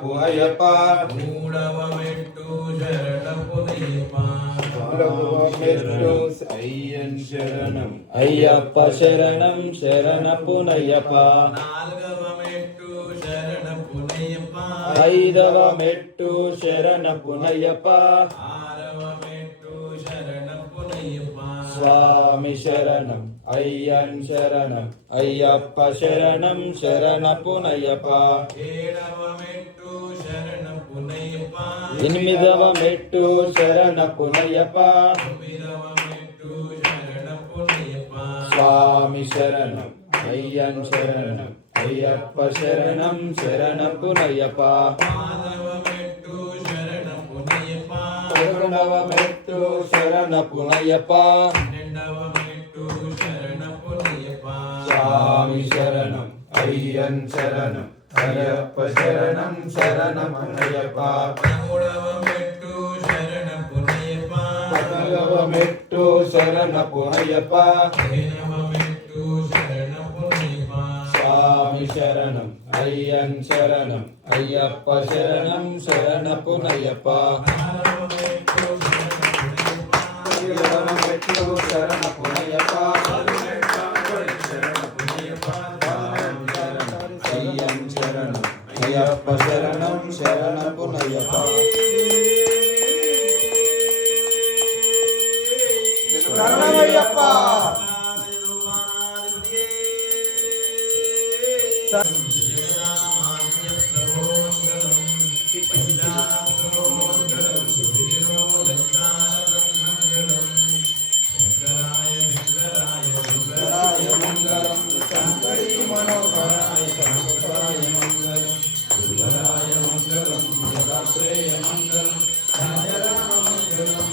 శరణపు అయ్యప్ప మూడవ మెట్టు శరణపు అయ్యప్ప మెట్టు అయ్యన్ శరణం అయ్యప్ప శరణం శరణపు అయ్యప్ప నాలుగవ మెట్టు శరణపు అయ్యప్ప ఐదవ మెట్టు శరణపు అయ్యప్ప ఆరవ మెట్టు శరణపు అయ్యప్ప స్వామి శరణం అయ్యన్ శరణం అయ్యప్ప శరణం శరణపు అయ్యప్ప ఏడవ మెట్టు శరణపు అయ్యప్ప ఎనిమిదవ మెట్టు శరణపు అయ్యప్ప తొమ్మిదవ మెట్టు శరణపు అయ్యప్ప స్వామి శరణం అయ్యన్ శరణం అయ్యప్ప శరణం శరణపు అయ్యప్ప పదవ మెట్టు శరణపు అయ్యప్ప 11వ మెట్టు శరణపు అయ్యప్ప పన్నెండవ మెట్టు శరణపు అయ్యప్ప స్వామి శరణం అయ్యన్ శరణం అయ్యప్ప శరణం శరణపు అయ్యప్ప పదమూడవ మెట్టు శరణపు అయ్యప్ప 14వ మెట్టు శరణపు అయ్యప్ప పదిహేనవ మెట్టు శరణపు అయ్యప్ప స్వామి శరణం అయ్యన్ శరణం అయ్యప్ప శరణం శరణపు అయ్యప్ప పదహారవ మెట్టు శరణపు అయ్యప్ప 17వ మెట్టు శరణపు అయ్యప్ప అయ్యన్ శరణం అయ్యప్ప శరణం శరణపు అయ్యప్ప శరణమయ్యప్ప మంగళం శంకరీ మనోహరాయ శంకరాయ మంగళం శుభరాయ మంగళం సదాశ్రేయ మంగళం రాజరామ మంగళం